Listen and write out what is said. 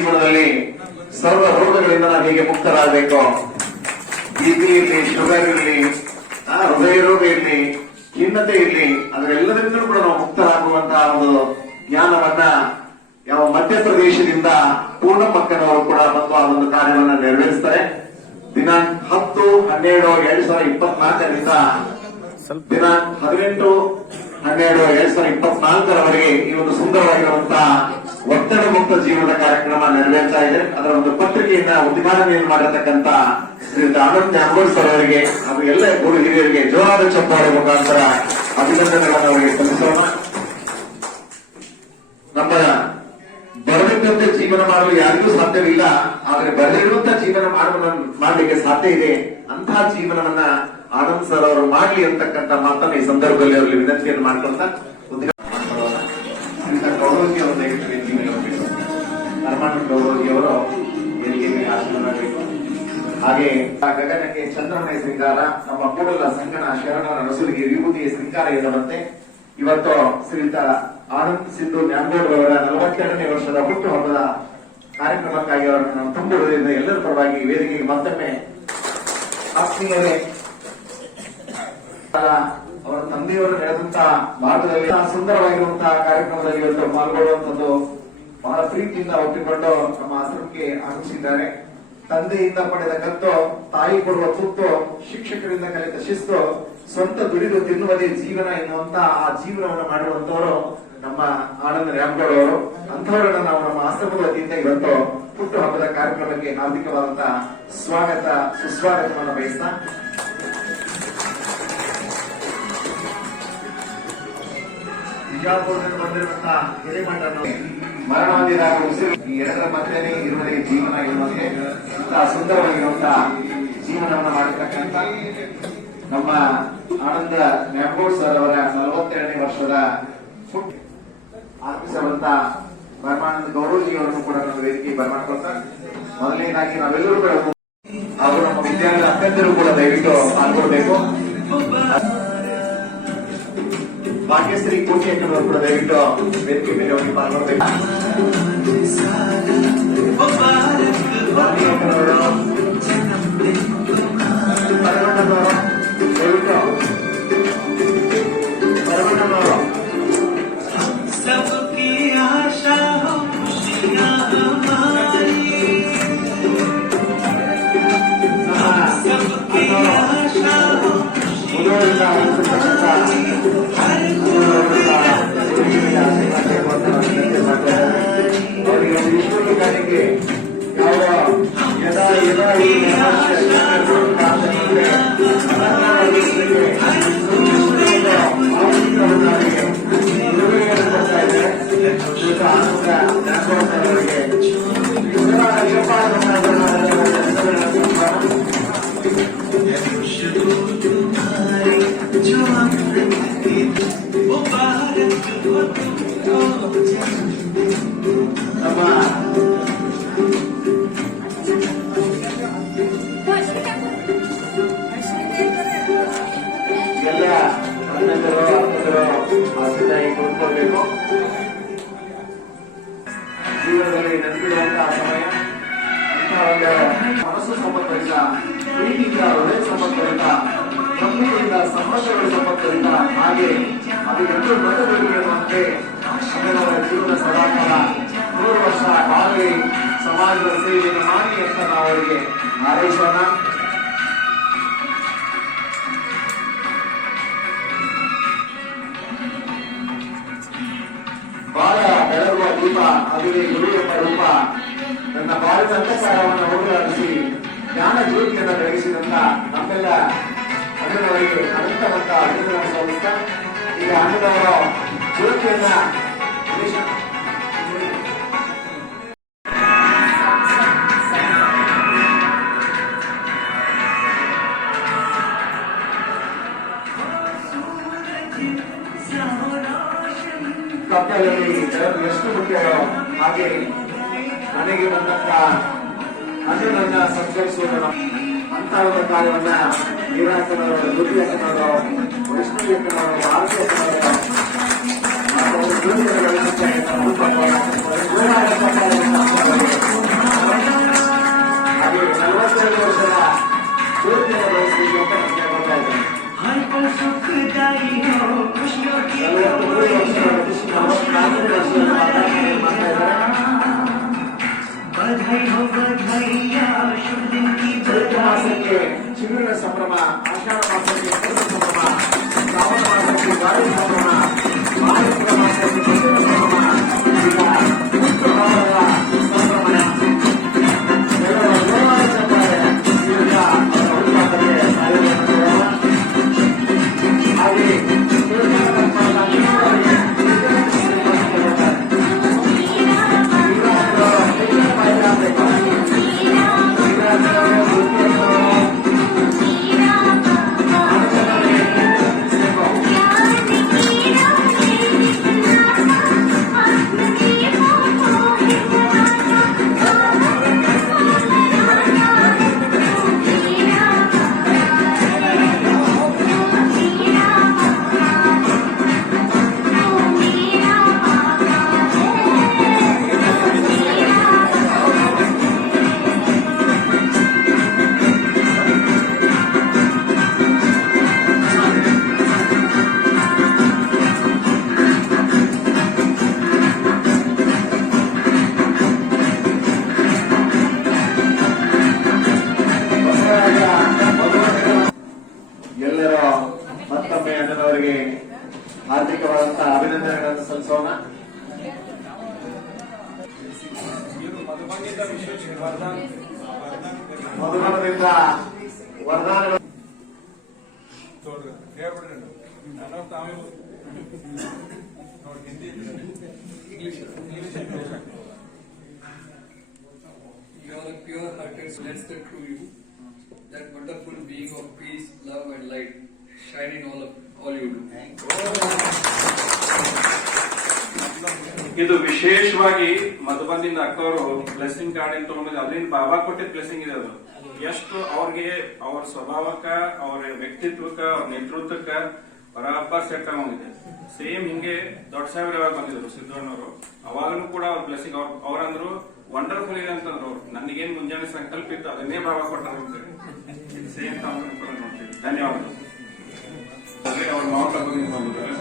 ಜೀವನದಲ್ಲಿ ಸರ್ವ ರೋಗಗಳಿಂದ ನಾವು ಹೇಗೆ ಮುಕ್ತರಾಗಬೇಕು, ಬಿಪಿ ಇರಲಿ, ಶುಗರ್ ಇರಲಿ, ಹೃದಯ ರೋಗ ಇರಲಿ, ಖಿನ್ನತೆ ಇರಲಿ, ಅದರೆಲ್ಲದರಿಂದಲೂ ಕೂಡ ನಾವು ಮುಕ್ತರಾಗುವಂತಹ ಒಂದು ಜ್ಞಾನವನ್ನ ಯಾವ ಮಧ್ಯಪ್ರದೇಶದಿಂದ ಪೂರ್ಣಪ್ಪಕ್ಕನವರು ಕೂಡ ಬಂದು ಆ ಒಂದು ಕಾರ್ಯವನ್ನ ನೆರವೇರಿಸ್ತಾರೆ. ದಿನಾಂಕ 10-12-2024ರಿಂದ ದಿನಾಂಕ 18-12-2024ರವರೆಗೆ ಈ ಒಂದು ಸುಂದರವಾಗಿರುವಂತಹ ಒತ್ತಡ ಮುಕ್ತ ಜೀವನದ ಕಾರ್ಯಕ್ರಮ ನೆರವೇರ್ತಾ ಇದೆ. ಅದರ ಒಂದು ಪತ್ರಿಕೆಯನ್ನ ಉದ್ಘಾಟನೆಯನ್ನು ಮಾಡಿರತಕ್ಕಂತ ಶ್ರೀಯುತ ಆನಂದ್ ನ್ಯಾಮಗೌಡ್ ಸರ್ ಅವರಿಗೆ ಹಾಗೂ ಎಲ್ಲ ಗುರು ಹಿರಿಯರಿಗೆ ಜೋರಾದ ಚಪ್ಪಾಳೆ ಮುಖಾಂತರ ಅಭಿನಂದನೆಗಳನ್ನು ಅವರಿಗೆ ಸಲ್ಲಿಸೋಣ. ನಮ್ಮ ಬರಬೇಕಂತೆ ಜೀವನ ಮಾಡಲು ಯಾರಿಗೂ ಸಾಧ್ಯವಿಲ್ಲ, ಆದರೆ ಬರಲಿರುವಂತಹ ಜೀವನ ಮಾಡಲಿಕ್ಕೆ ಸಾಧ್ಯ ಇದೆ. ಅಂತಹ ಜೀವನವನ್ನ ಆನಂದ್ ಸರ್ ಅವರು ಮಾಡ್ಲಿ ಅಂತಕ್ಕಂಥ ಮಾತನ್ನ ಈ ಸಂದರ್ಭದಲ್ಲಿ ಅವರಲ್ಲಿ ವಿನಂತಿಯನ್ನು ಮಾಡ್ಕೊಂತ ಗೌರವಜಿ ಅವರು ದಯವಿಟ್ಟು ಪರಮಾನಂದ ಗೌರವಜಿ ಅವರು ವೇದಿಕೆಗೆ ಆಶೀರ್ವಾದಬೇಕು. ಹಾಗೆ ಗಗನಕ್ಕೆ ಚಂದ್ರಮಯ ಶೃಂಗಾರ, ನಮ್ಮ ಕೂಡಲ ಸಂಗಣ ಶರಣರ ನಸುಲಿಗೆ ವಿಭೂತಿಯ ಶೃಂಗಾರ ಎನ್ನುವಂತೆ ಇವತ್ತು ಶ್ರೀಯುತ ಆನಂದ್ ಸಿಂಧು ನ್ಯಾಮಗೌಡ್ ಅವರ 42ನೇ ವರ್ಷದ ಹುಟ್ಟುಹಬ್ಬದ ಕಾರ್ಯಕ್ರಮಕ್ಕಾಗಿ ಅವರನ್ನು ನಾವು ತುಂಬಿರುವುದರಿಂದ ಎಲ್ಲರ ಪರವಾಗಿ ವೇದಿಕೆಗೆ ಮತ್ತೊಮ್ಮೆ ಆತ್ಮೀಯರೇ, ಅವರ ತಂದೆಯವರು ನಡೆದಂತಹ ಭಾಗದಲ್ಲಿ ಸುಂದರವಾಗಿರುವಂತಹ ಕಾರ್ಯಕ್ರಮದಲ್ಲಿ ಇವತ್ತು ಪಾಲ್ಗೊಳ್ಳುವಂಥದ್ದು ಬಹಳ ಪ್ರೀತಿಯಿಂದ ಒಪ್ಪಿಕೊಂಡು ನಮ್ಮ ಆಶ್ರಮಕ್ಕೆ ಆಗಮಿಸಿದ್ದಾರೆ. ತಂದೆಯಿಂದ ಪಡೆದ ಕತ್ತು, ತಾಯಿ ಕೊಡುವ ತುತ್ತು, ಶಿಕ್ಷಕರಿಂದ ಕಲಿತ ಶಿಸ್ತು, ಸ್ವಂತ ದುಡಿದು ತಿನ್ನುವುದೇ ಜೀವನ ಎನ್ನುವಂತಹ ಆ ಜೀವನವನ್ನು ಮಾಡುವಂತವರು ನಮ್ಮ ಆನಂದ್ ನ್ಯಾಮಗೌಡ್ ಅವರು. ಅಂತಹವರನ್ನ ನಾವು ನಮ್ಮ ಆಶ್ರಮದ ವತಿಯಿಂದ ಇವತ್ತು ಹುಟ್ಟುಹಬ್ಬದ ಕಾರ್ಯಕ್ರಮಕ್ಕೆ ಹಾರ್ದಿಕವಾದಂತಹ ಸ್ವಾಗತ ಸುಸ್ವಾಗತವನ್ನು ಬಯಸ್ತಾ ಬಿಜಾಪುರದಿಂದ ಬಂದಿರುವಂತಹ ಹಿರೇಮಠನು ಮರಣವಾದಿರಾಗ ಉಸಿರು ಈ ಎರಡರ ಮಧ್ಯೆನೇ ಇರುವುದೇ ಜೀವನ ಎನ್ನುವಂತೆ ಸುಂದರವಾಗಿರುವಂತಹ ಜೀವನವನ್ನು ಮಾಡತಕ್ಕಂತ ನಮ್ಮ ಆನಂದ ನ್ಯಾಮಗೌಡ್ ಸರ್ ಅವರ 42ನೇ ವರ್ಷದ ಆಗಮಿಸುವಂತ ಪರಮಾನಂದ ಗೌರವಜಿ ಅವರನ್ನು ಕೂಡ ನಮ್ಮ ವೇದಿಕೆ ಬರಮಾಡ್ಕೊಳ್ತಾ ಮೊದಲನೇದಾಗಿ ನಾವೆಲ್ಲರೂ ಕೂಡ ಹಾಗೂ ನಮ್ಮ ವಿದ್ಯಾರ್ಥಿ ಅಭ್ಯರ್ಥಿಗಳು ಕೂಡ ದಯವಿಟ್ಟು ಪಾಲ್ಗೊಳ್ಬೇಕು. ಭಾಗ್ಯಶ್ರೀ ಕೋಟಿಯಕ್ಕನವರು ಕೂಡ ದಯವಿಟ್ಟು ವೇದಿಕೆ ಮೇಲೆ ಹೋಗಿ ಪಾಲ್ಗೊಳ್ಬೇಕು. ಜೀವನದಲ್ಲಿ ನೆನಪಿಡುವಂತಹ ಸಮಯ, ಅಂತಹ ಒಂದು ಮನಸ್ಸು ಸಂಬಂಧದಿಂದ, ಪ್ರೀತಿಯಿಂದ ಹೃದಯ ಸಂಬಂಧದಿಂದ, ಬಂಧುಗಳಿಂದ ಸಂಬಂಧಗಳ ಸಂಬಂಧದಿಂದ, ಹಾಗೆ ಅದು ಎಷ್ಟು ಮತಗಳಿಗೆ ಇರುವಂತೆ ಅವರ ಜೀವನ ಸದಾಕಾಲ 100 ವರ್ಷ ಬಾಳಿ ಸಮಾಜದ ಸೇವೆಯನ್ನು ಮಾಡಿ ಅಂತ ನಾವು ಅವರಿಗೆ ಹಾರೈಸೋಣ. ಬಾಳ ಬೆಳಗುವ ದೀಪ ಅದುವೇ ಗುರು ಎಂಬ ರೂಪ, ನನ್ನ ಬಾಳಿನ ಅಂತಃಸಾರವನ್ನು ಹೋಗಲಾಡಿಸಿ ಜ್ಞಾನ ಜ್ಯೋತಿಯನ್ನು ಬೆಳಗಿಸಿದಂತ ನಮ್ಮೆಲ್ಲ ಅಣ್ಣನವರಿಗೆ ಅನಂತವಂತ ಅಭಿನಂದನೆ ಸಲ್ಲಿಸ್ತಾ ಈಗ ಅಣ್ಣನವರ ಜ್ಯೋತಿಯನ್ನ ಕಪ್ಪಲಲ್ಲಿ ಎಷ್ಟು ಮುಖ್ಯವೋ ಹಾಗೆ ನನಗೆ ಬಂದಂತ ಅಣ್ಣನನ್ನ ಸಂಸ್ಕರಿಸುವ ಅಂತ ಒಂದು ಕಾರ್ಯವನ್ನ ವೀರಾಸನವರು, ದುರ್ಯೋಧನವರು, ವಿಷ್ಣುಯಕ್ಕನವರು, ಆರೋಗ್ಯಕ್ಕನವರು ಚೈತ್ರ ಮಾಸಕ್ಕೆ ಚಿಗುರಿನ ಸಂಭ್ರಮ, ಆಷಾಢ ಮಾಸಕ್ಕೆ ಪೂರ್ಣ ಸಂಭ್ರಮ, ಶ್ರಾವಣ ಮಾಸಕ್ಕೆ ಗಾಳಿ ಸಂಭ್ರಮ, ಮಾರ್ಗಶಿರ ಮಾಸಕ್ಕೆ ಪಶ್ಚಿಮ ಸಂಭ್ರಮ, ಈಗ ಉತ್ತರ ಭಾಗದ ಸಂಭ್ರಮಣ. ಎಲ್ಲರ ಜೋರಾದ ಚಪ್ಪಾಳೆ ಈಗ ಅವರ ಹುಡುಕಾಟಕ್ಕೆ ಸಾರಿಗೆಯನ್ನು ಕೊಡೋಣ. ಹಾಗೆ ಎಲ್ಲರೂ ಮತ್ತೊಮ್ಮೆ ಅಣ್ಣನವರಿಗೆ ಹಾರ್ದಿಕವಾದಂತಹ ಅಭಿನಂದನೆಗಳನ್ನು ಸಲ್ಲಿಸೋಣ. ಮಧುಬನದಿಂದ ವರದಾನಗಳು You are a pure-hearted, blessed through you, that wonderful being of peace, love, and light, shine in all you do. ಇದು ವಿಶೇಷವಾಗಿ ಮಧುಬಂದಿಂದ ಅಕ್ಕವರು ಬ್ಲೆಸ್ಸಿಂಗ್ ಕಾರ್ಡ್ ಅಂತ ತಗೊಂಡಿದ್ದು ಅದರಿಂದ ಬಾಬಾ ಕೊಟ್ಟಿದ್ದ ಬ್ಲೆಸ್ಸಿಂಗ್ ಇದೆ. ಅದು ಎಷ್ಟು ಅವ್ರಿಗೆ ಅವ್ರ ಸ್ವಭಾವಕ್ಕ, ಅವ್ರ ವ್ಯಕ್ತಿತ್ವಕ್ಕ, ಅವ್ರ ನೇತೃತ್ವಕ್ಕ ಬರಾಬರ್ ಸೆಟ್ ಆಗೋಗಿದೆ. ಸೇಮ್ ಹಿಂಗೆ ದೊಡ್ಡ ಸಾಹೇಬ್ರ ಯಾವಾಗ ಬಂದಿದ್ರು ಸಿದ್ದಣ್ಣವರು, ಅವಾಗನು ಕೂಡ ಅವ್ರ ಬ್ಲೆಸ್ಸಿಂಗ್ ಅವ್ರಂದ್ರು ವಂಡರ್ಫುಲ್ ಇದೆ ಅಂತಂದ್ರು. ಅವ್ರು ನನಗೇನ್ ಮುಂಜಾನೆ ಸಂಕಲ್ಪ ಇತ್ತು ಅದನ್ನೇ ಬಾಬಾ ಕೊಟ್ಟಾರಂತೆ. ಸೇಮ್ ತಾವು ಕೂಡ ನೋಡ್ತೀವಿ. ಧನ್ಯವಾದಗಳು. ಅವ್ರ ಮಾವ ಬಂದಿದ್ದಾರೆ.